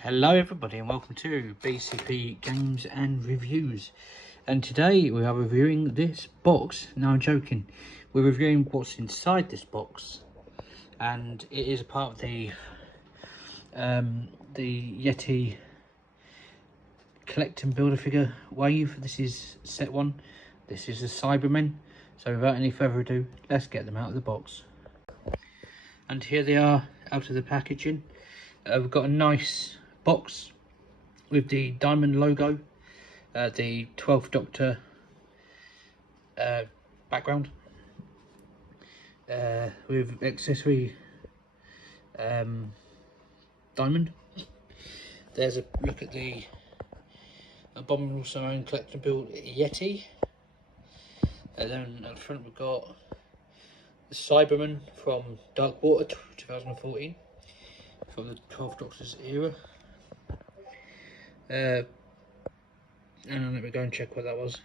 Hello everybody and welcome to BCP Games and Reviews, and today we are reviewing this box. No, I'm joking, we're reviewing what's inside this box, and it is a part of the Yeti collect and build a figure wave. This is set one. This is the Cybermen. So without any further ado, let's get them out of the box. And here they are out of the packaging. We've got a nice box with the diamond logo, the 12th Doctor background, with accessory diamond. There's a look at the Abominable Simone collect and build Yeti, and then at the front we've got the Cybermen from Dark Water 2014, from the 12th Doctor's era. And let me go and check what that was.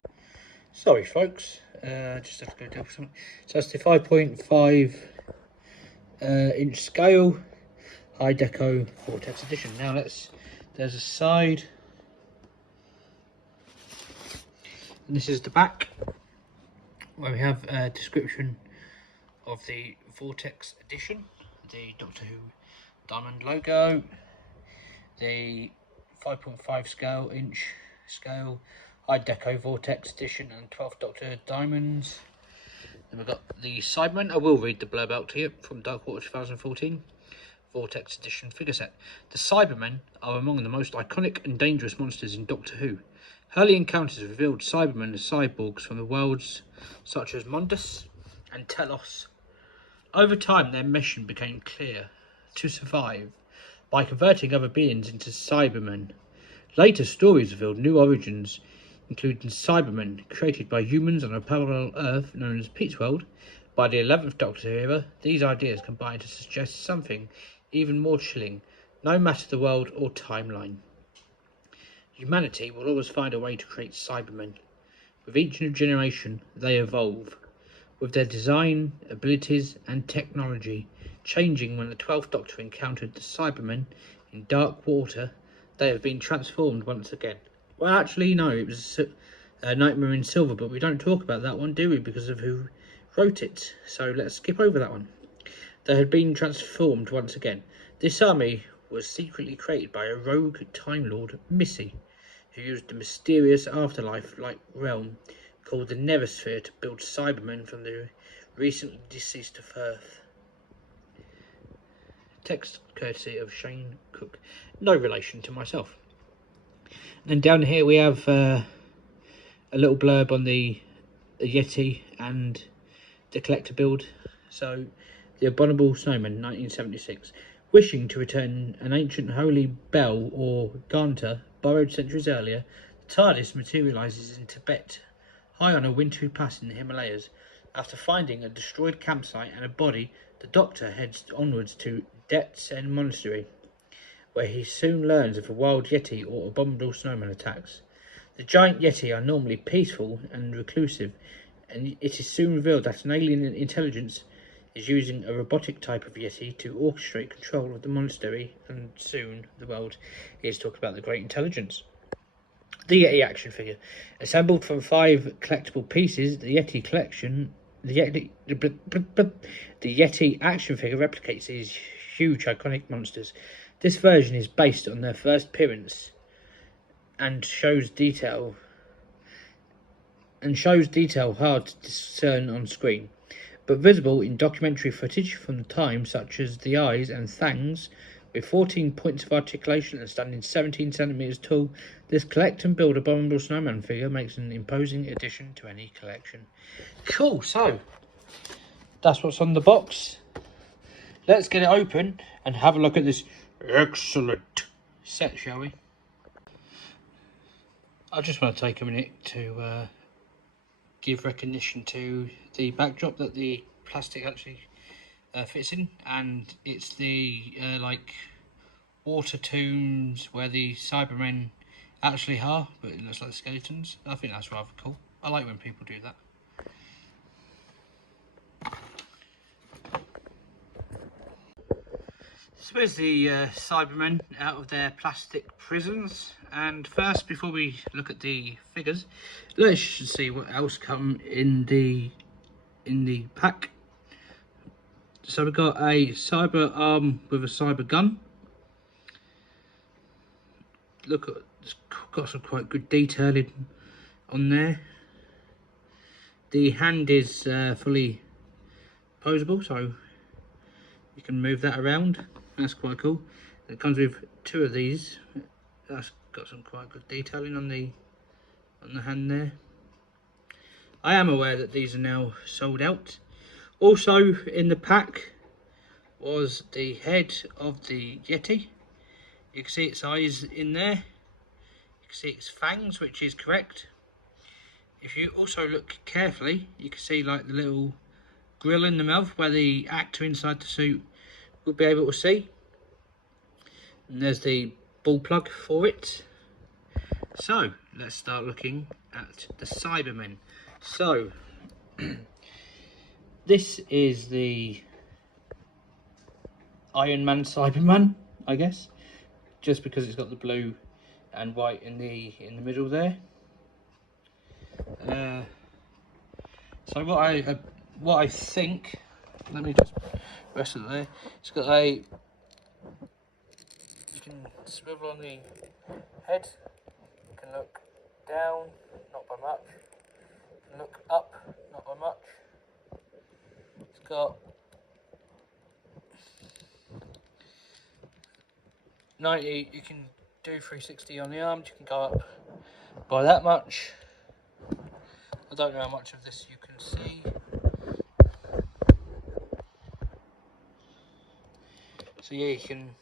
Sorry folks, just have to go down for something. So that's the 5.5 inch scale high deco Vortex Edition. Now there's a side, and this is the back, where we have a description of the Vortex Edition, the Doctor Who diamond logo, the 5.5 inch scale high deco Vortex Edition and 12th Doctor diamonds. Then we've got the Cybermen. I will read the blurb out to you from Dark Water 2014 Vortex Edition figure set. The Cybermen are among the most iconic and dangerous monsters in Doctor Who. Early encounters revealed Cybermen as cyborgs from the worlds such as Mundus and Telos. Over time, their mission became clear: to survive by converting other beings into Cybermen. Later stories revealed new origins, including Cybermen created by humans on a parallel Earth known as Pete's World. By the 11th Doctor era, these ideas combined to suggest something even more chilling: no matter the world or timeline, humanity will always find a way to create Cybermen. With each new generation, they evolve, with their design, abilities and technology changing. When the 12th Doctor encountered the Cybermen in Dark Water, they have been transformed once again. Well, actually, no, it was Nightmare in Silver, but we don't talk about that one, do we, because of who wrote it. So let's skip over that one. They had been transformed once again. This army was secretly created by a rogue Time Lord, Missy, who used the mysterious afterlife-like realm called the Neversphere to build Cybermen from the recently deceased of Earth. Text courtesy of Shane Cook, no relation to myself. And down here we have a little blurb on the Yeti and the collector build. So, the Abominable Snowman, 1976. Wishing to return an ancient holy bell or Ganta borrowed centuries earlier, the TARDIS materialises in Tibet, high on a wintry pass in the Himalayas. After finding a destroyed campsite and a body, the Doctor heads onwards to Detsen Monastery, where he soon learns of a wild Yeti or Abominable Snowman attacks. The giant Yeti are normally peaceful and reclusive, and it is soon revealed that an alien intelligence is using a robotic type of Yeti to orchestrate control of the monastery, and soon the world is talking about the great intelligence. The Yeti action figure, assembled from 5 collectible pieces, the Yeti action figure replicates these huge iconic monsters. This version is based on their first appearance and shows detail hard to discern on screen, but visible in documentary footage from the time, such as the eyes and fangs. With 14 points of articulation and standing 17 centimeters tall, this collect and build Abominable Snowman figure makes an imposing addition to any collection. Cool, so that's what's on the box. Let's get it open and have a look at this excellent set, shall we? I just want to take a minute to give recognition to the backdrop that the plastic actually fits in, and it's the like water tombs where the Cybermen actually are, but it looks like skeletons. I think that's rather cool. I like when people do that. Suppose the Cybermen out of their plastic prisons. And first, before we look at the figures, let's see what else come in the pack. So we've got a cyber arm with a cyber gun. Look at, it's got some quite good detailing on there. The hand is fully posable, so you can move that around. That's quite cool. It comes with two of these. That's got some quite good detailing on the hand there. I am aware that these are now sold out. Also in the pack was the head of the Yeti. You can see its eyes in there. You can see its fangs, which is correct. If you also look carefully, you can see like the little grill in the mouth where the actor inside the suit will be able to see. And there's the ball plug for it. So let's start looking at the Cybermen. So this is the Iron Man Cyberman, I guess, just because it's got the blue and white in the middle there. So what I think, let me just rest it there. It's got a, you can swivel on the head. You can look down, not by much. You can look up, not by much. It's got 90. You can do 360 on the arms. You can go up by that much. I don't know how much of this you can see. So yeah, you can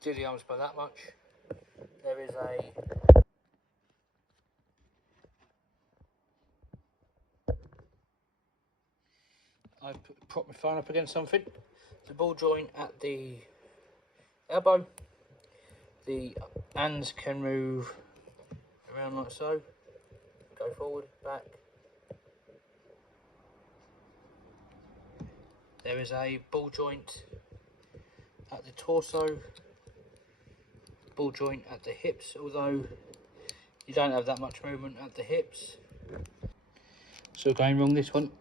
do the arms by that much. There is a I've propped my phone up against something. The ball joint at the elbow. The hands can move around like so. Go forward, back. There is a ball joint at the torso, ball joint at the hips, although you don't have that much movement at the hips. So going wrong this one,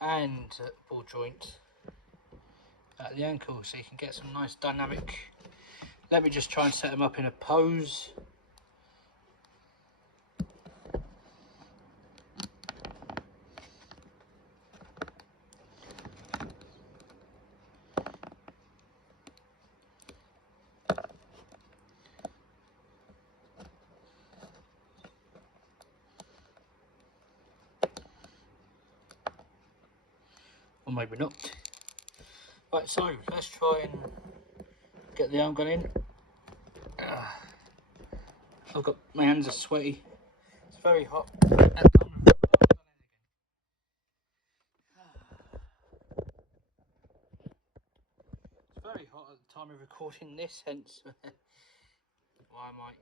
and ball joint at the ankle, so you can get some nice dynamic. Let me just try and set them up in a pose. Or maybe not. Right, so let's try and get the arm gun in. I've got, my hands are sweaty. It's very hot. It's very hot at the time of recording this, hence why I might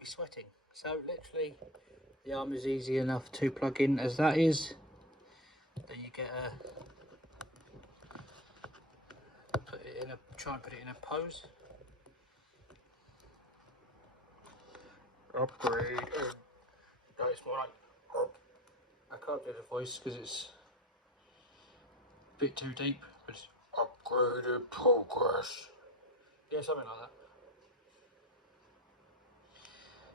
be sweating. So literally the arm is easy enough to plug in as that is. Then you get try and put it in a pose. Upgrade. No, it's more like I can't do the voice because it's a bit too deep, but it's upgraded progress. Yeah, something like that.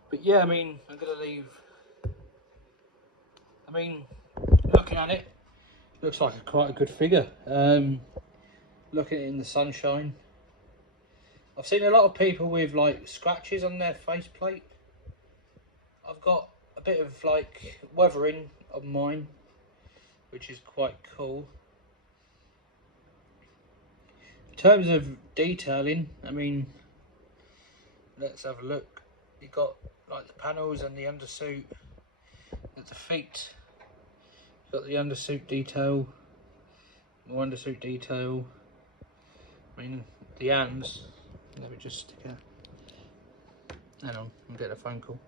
But yeah, I mean, I'm gonna leave. I mean, looking at it, looks like quite a good figure. Looking at it in the sunshine, I've seen a lot of people with like scratches on their faceplate. I've got a bit of like weathering on mine, which is quite cool. In terms of detailing, I mean, let's have a look. You got like the panels and the undersuit at the feet. You've got the undersuit detail, more undersuit detail. I mean, the arms. Let me just stick out. Hang on, I'm getting a phone call.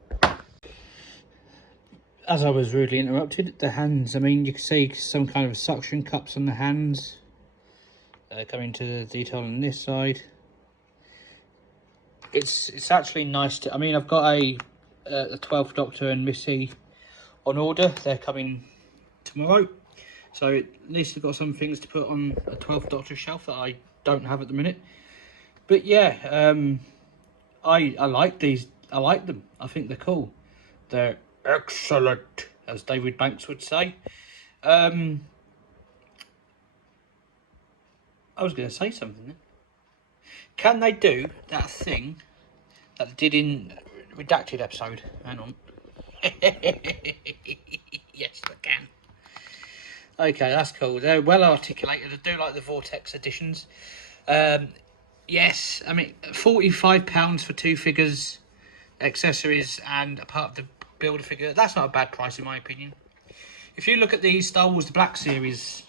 As I was rudely interrupted, the hands, I mean, you can see some kind of suction cups on the hands. Coming to the detail on this side, it's actually nice to. I mean, I've got a 12th Doctor and Missy on order. They're coming tomorrow, so at least I've got some things to put on a 12th Doctor shelf that I don't have at the minute. But yeah, I like these. I like them. I think they're cool. They're excellent, as David Banks would say. I was going to say something then. Can they do that thing that they did in Redacted episode? Hang on. Yes, they can. Okay, that's cool. They're well articulated. I do like the Vortex editions. Yes, I mean, £45 for 2 figures, accessories, and a part of the builder figure. That's not a bad price, in my opinion. If you look at the Star Wars The Black Series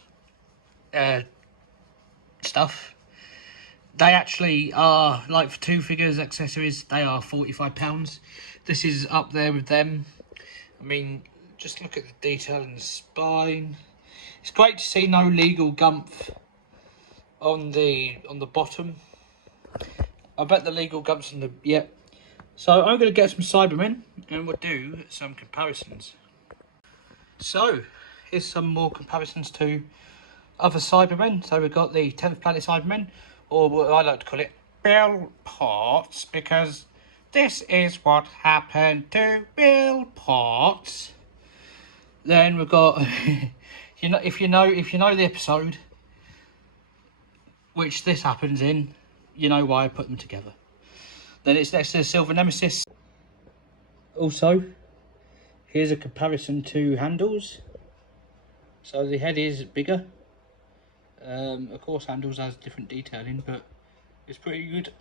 stuff, they actually are, like, for 2 figures, accessories, they are £45. This is up there with them. I mean, just look at the detail in the spine. It's great to see no legal gumph on the bottom. I bet the legal gump's on the... Yep. So I'm going to get some Cybermen and we'll do some comparisons. So here's some more comparisons to other Cybermen. So we've got the 10th Planet Cybermen, or what I like to call it, Bill Potts, because this is what happened to Bill Potts. Then we've got, you know, if you know the episode which this happens in, you know why I put them together. Then it's next to the Silver Nemesis. Also, here's a comparison to handles. So the head is bigger. Of course, handles has different detailing, but it's pretty good.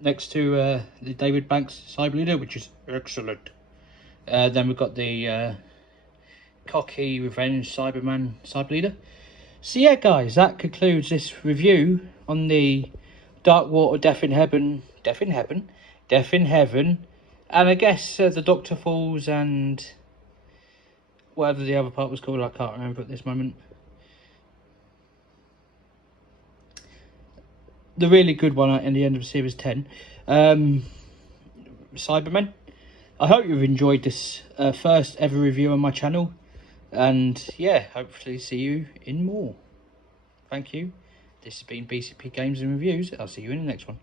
Next to the David Banks Cyber Leader, which is excellent. Then we've got the cocky Revenge Cyberman Cyber Leader. So yeah, guys, that concludes this review on the Dark Water, Death in Heaven, and I guess the Doctor Falls and whatever the other part was called, I can't remember at this moment. The really good one in the end of Series 10, Cybermen. I hope you've enjoyed this first ever review on my channel, and yeah, hopefully see you in more. Thank you. This has been BCP Games and Reviews. I'll see you in the next one.